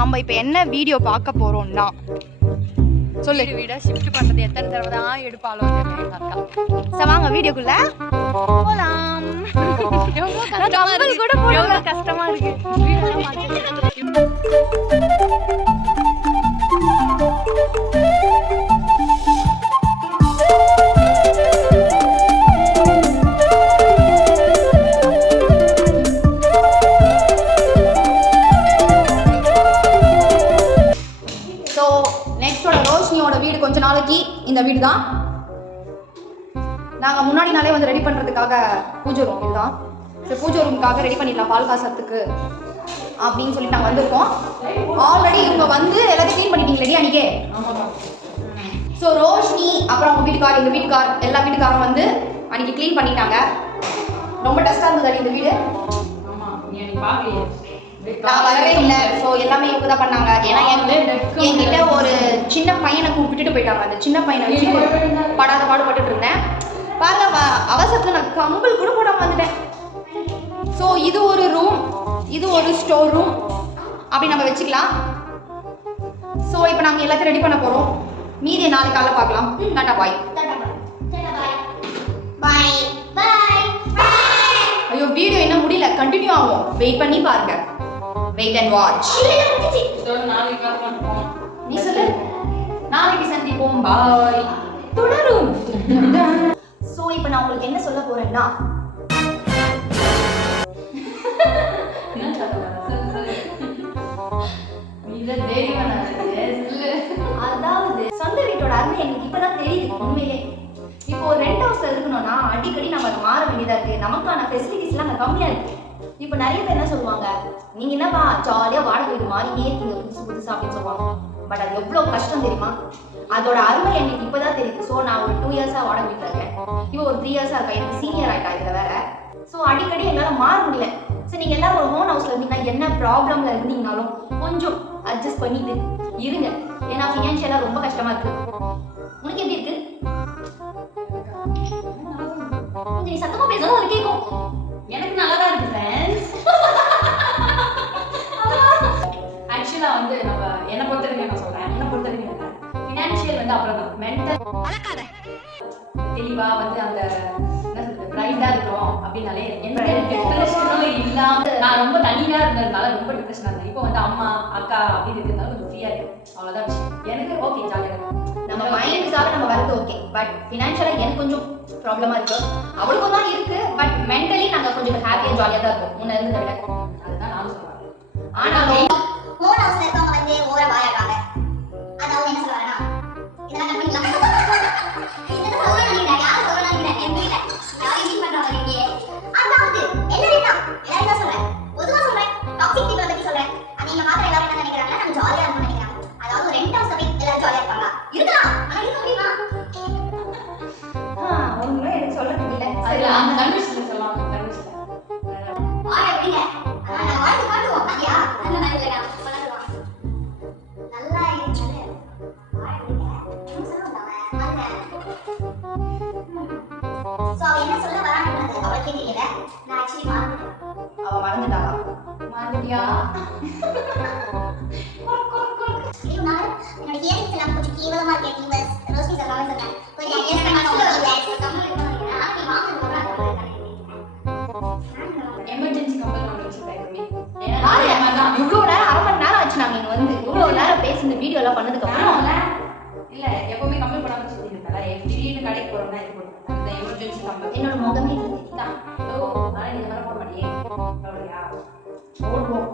நாம இப்போ என்ன வீடியோ பார்க்க போறோம்னா சொல்லு. வீட ஷிஃப்ட் பண்றது எத்தனை தடவை தான் எடுப்பாலும் வாங்க வீடியோக்குள்ள போலாம். கூட கஷ்டமா இருக்கு. கொஞ்ச நாளைக்கு இந்த வீடு தான் நாங்கள் முன்னாடி நாளே வந்து ரெடி பண்ணுறதுக்காக பூஜை ரூம் இதுதான். சரி, பூஜை ரூமுக்காக ரெடி பண்ணிடலாம் பால் காசத்துக்கு அப்படின்னு சொல்லிட்டு நாங்கள் வந்திருக்கோம். ஆல்ரெடி இவங்க வந்து எல்லாத்தையும் க்ளீன் பண்ணிட்டீங்களே அன்றைக்கே. ஸோ ரோஷினி அப்புறம் அவங்க வீட்டுக்கார் எங்கள் வீட்டுக்கார் எல்லா வீட்டுக்காரும் வந்து அன்றைக்கி க்ளீன் பண்ணிட்டாங்க. ரொம்ப டஸ்ட்டாக இருந்தது இந்த வீடு. நான் வரவே இல்லை. ஸோ எல்லாமே இவங்க தான் பண்ணாங்க. ஏன்னா என்கிட்ட ஒரு சின்ன பையனை விட்டுட்டு போயிட்டாங்க. அந்த சின்ன பையனை வச்சு படாத பாடுபட்டு இருந்தேன். பாருங்க, அவசரத்தில் நான் கம்பல் கூட போடாமல் வந்துட்டேன். ஸோ இது ஒரு ரூம், இது ஒரு ஸ்டோர் ரூம் அப்படி நம்ம வச்சுக்கலாம். ஸோ இப்போ நாங்கள் எல்லாத்தையும் ரெடி பண்ண போகிறோம். மீதியை நாளைக்கு காலைல பார்க்கலாம். டாடா பாய். ஐயோ, வீடியோ என்ன முடியல, கண்டினியூ ஆகும். வெயிட் பண்ணி பாருங்க. Wait and watch. நீ சொல்லு. நாளைக்கு சந்திப்போம். பாய். தொடரும். சோ இப்போ நான் உங்களுக்கு என்ன சொல்ல போறேன்னா, அதாவது சொந்த வீட்டோட அருமை எனக்கு இப்பதான் தெரியுது உண்மையிலே. இப்போ ஒரு ரெண்ட் ஹவுஸ்ல இருக்கணும்னா அடிக்கடி நம்ம மாற வேண்டியதா இருக்கு. நமக்கான ஃபெசிலிட்டிஸ்லாம் அங்கே கம்மியா இருக்கு. இப்போ நிறைய பேர் என்ன சொல்லுவாங்க, நீங்க என்னப்பா ஜாலியாக வாடகை வீடு மாறினே இருக்கீங்க புதுசு புதுசா அப்படின்னு சொல்லுவாங்க. பட் அது எவ்வளோ கஷ்டம் தெரியுமா? அதோட அருமை எனக்கு இப்போதான் தெரியுது. ஸோ நான் ஒரு 2 இயர்ஸாக வாடகை வீட்டில் இருக்கேன். இப்போ ஒரு 3 இயர்ஸாக இருக்கேன். எனக்கு சீனியர் ஆகிட்டா இதில் வேற. ஸோ அடிக்கடி எங்களால் மாற முடியல. ஸோ நீங்கள் எல்லாரும் ஒரு ஹோம் ஹவுஸில் இருந்தீங்கன்னா என்ன ப்ராப்ளமில் இருந்தீங்கனாலும் கொஞ்சம் அட்ஜஸ்ட் பண்ணிட்டு இருங்க. ஏன்னா ஃபினான்ஷியலாக ரொம்ப கஷ்டமாக இருக்கு. உனக்கு எப்படி இருக்கு? நீ சத்தமாக பேசுறது அது கேட்கும். எனக்கு நல்லா தான் இருக்கு ஃப்ரெண்ட்ஸ். ஆக்சுவலா வந்து நம்ம என்ன பொறுத்தவரைக்கும் நான் சொல்றேன், என்ன பொறுத்தவரைக்கும் ஃபினான்ஷியல் வந்து அப்புறம் தான் மென்டல் வளர்க்காத தெளிவா வந்து அந்த என்ன சொல்றது பிரைட்டா இருக்கும் அப்படின்னாலே எந்த டிப்ரெஷனும் இல்லாம நான் ரொம்ப தனியா இருந்ததுனால ரொம்ப டிப்ரெஷனா இருந்தேன். இப்போ வந்து அம்மா அக்கா அப்படி இருக்கிறதுனால கொஞ்சம் ஃப்ரீயா இருக்கு. அவ்வளவுதான் விஷயம். எனக்கு ஓகே, ஜாலியா இருக்கு. நம்ம மைண்டுக்காக நம்ம வரது ஓகே. பட் ஃபினான்ஷியலா எனக்கு கொஞ்சம் ப்ராப்ளமா இருக்கு. அவளுக்கும் தான் இருக்கு. பட் மென்டலி நாங்க கொஞ்சம் ஹாப்பியா ஜாலியா தான் இருக்கும் முன்ன இருந்ததை விட. அதுதான் நானும் சொல்றேன். ஆனாலும் ஹோம் ஹவுஸ்ல இருக்கவங்க வந்து ஓவரா வாயாடுறாங்க. அதாவது என்ன சொல்றாங்கன்னா, இதெல்லாம் கட் பண்ணிடலாம். இதெல்லாம் சொல்லணும் நீங்க யாரும் சொல்லணும் நீங்க தெரியல. யாரும் மீட் பண்றவங்க நீங்க. அதாவது எல்லாரும் தான் எல்லாரும் தான் சொல்றேன். பொதுவா சொல்றேன். டாக்ஸிக் பீப்பிள் பத்தி சொல்றேன். அது நீங்க பாக்குற எல்லாரும் என்ன நினைக்கிறாங்கன்னா, நம்ம ஜாலியா இருக்கணும்னு நினைக்கிறாங்க. அதாவது ரெண்ட் ஹவுஸ்ல போய் எல்லாரும் ஜாலியா இருப்பாங்க. இருக்கலாம். ஆனா இருக்க முடியுமா? ஒண்ணுமே எனக்கு சொல்ல தெரியல. அது அந்த கன்வென்ஷன்ல சொல்லலாம். கன்வென்ஷன்ல வாய் எப்படிங்க? நான் வாழ்ந்து காட்டுவோம். ஐயா அந்த மாதிரி இல்லையா? பண்ணலாம். நல்லா இருக்கானே. வாய் எப்படிங்க? என்ன சொல்றாங்க? சோ அவ என்ன சொல்ல வராங்கன்றது அவளுக்கே தெரியல. நான் ஆக்சுவலி மறந்துட்டேன். அவ மறந்துட்டாளா? மறந்துட்டியா? நான் என்னோட ஹியரிங்ஸ் எல்லாம் கொஞ்சம் கேவலமா இருக்கேன். கீவர்ஸ் ரோஸ்டி சொல்லாம சொன்னேன். கொஞ்சம் அட்ஜஸ்ட் பண்ணணும். எமர்ஜென்சி கம்பல் நான் வச்சிருக்கேன். இவ்வளோ நேரம் 1/2 மணி நேரம் ஆச்சு நாங்கள் இங்கே வந்து இவ்வளோ நேரம் பேசி இந்த வீடியோ எல்லாம் பண்ணதுக்கு அப்புறம் இல்ல எப்பவுமே கம்பல் பண்ணாம சுத்திட்டு இருந்தால திடீர்னு கடைக்கு போறோம்னா இது போடுறேன். இந்த எமர்ஜென்சி கம்பல் என்னோட முகமே தான். ஓ நான் இந்த மாதிரி போட மாட்டேன். அப்படியா? போடுவோம்.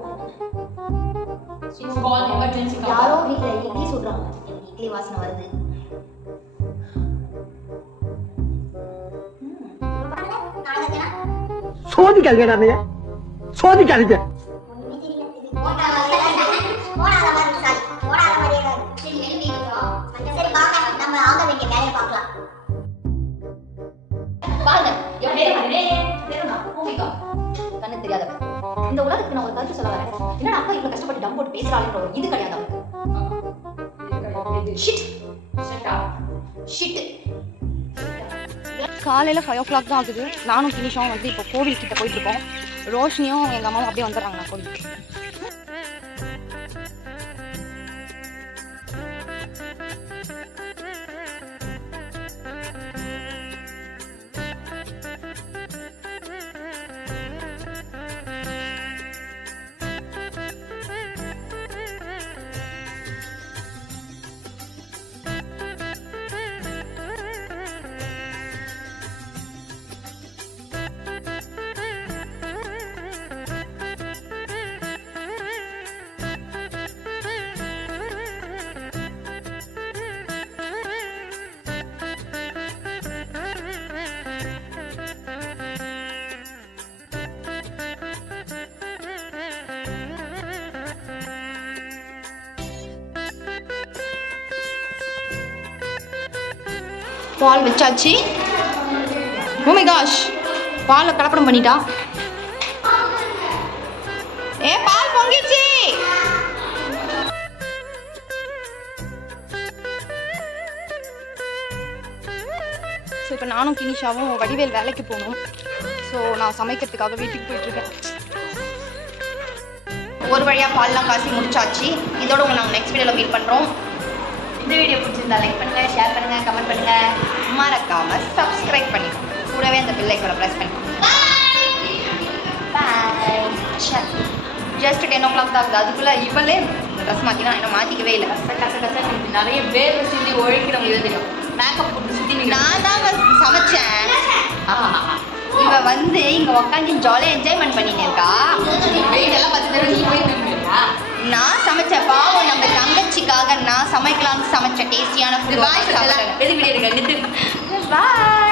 It's called emergency compel. யாரோ வீட்டில் இட்லி சொல்றாங்க. எனக்கு இட்லி வாசனை வருது. சோதிக்காதீங்க, சோதிக்காதீங்க. கண்ணு தெரியாத இந்த உலகத்துக்கு நான் ஒரு கருத்து சொல்ல வரேன். என்னடா அப்பா இவ்வளவு கஷ்டப்பட்டு டம் போட்டு பேசுறாளுன்ற ஒரு இது கிடையாது அவனுக்கு. காலையில் 5 o'clock தான் ஆகுது. நானும் கினிஷாவும் வந்து இப்போ கோவில் கிட்ட போயிட்டு இருக்கோம். ரோஷினியும் எங்கள் அம்மாவும் அப்படியே வந்துடுறாங்க கோவிலுக்கு. பால் வச்சாச்சு. ஓ மை காஷ், பாலை கலப்படம் பண்ணிட்டா. பால் பொங்கிச்சு. ஸோ இப்போ நானும் கினிஷாவும் வடிவேல் வேலைக்கு போகணும். ஸோ நான் சமைக்கிறதுக்காக வீட்டுக்கு போயிட்டுருக்கேன். ஒரு வழியாக பால்லாம் காசி முடிச்சாச்சு. இதோட உங்களை நாங்கள் நெக்ஸ்ட் வீடியோவில் மீட் பண்ணுறோம். இந்த வீடியோ பிடிச்சிருந்தா லைக் பண்ணுங்கள், ஷேர் பண்ணுங்கள், கமெண்ட் பண்ணுங்கள், மறக்காமல் சப்ஸ்கிரைப் பண்ணிக்கோங்க. கூடவே அந்த பெல் ஐக்கானை ப்ரெஸ் பண்ணிக்கோங்க. பாய். ஜஸ்ட் 10 o'clock தான் ஆகுது. அதுக்குள்ளே இவளே ட்ரெஸ் மாற்றினா என்ன மாற்றிக்கவே இல்லை. கச நிறைய பேர் சிந்தி ஒழிக்கிறவங்க தெரியும். மேக்கப் போட்டு சுற்றி நான் தான் சமைச்சேன். இவ வந்து இங்கே உட்காந்து ஜாலியாக என்ஜாய்மெண்ட் பண்ணின்னு இருக்கா. வெயிட்டெல்லாம் 10 தடவை நீ போய் நின்றுருக்கா. நான் சமைச்சேன். பாவம் நம்ம தங்கச்சிக்காக நான் சமைக்கலாம்னு சமைச்ச டேஸ்டியான ஃபுட். எதுக்கு கிடையாது. பாய்.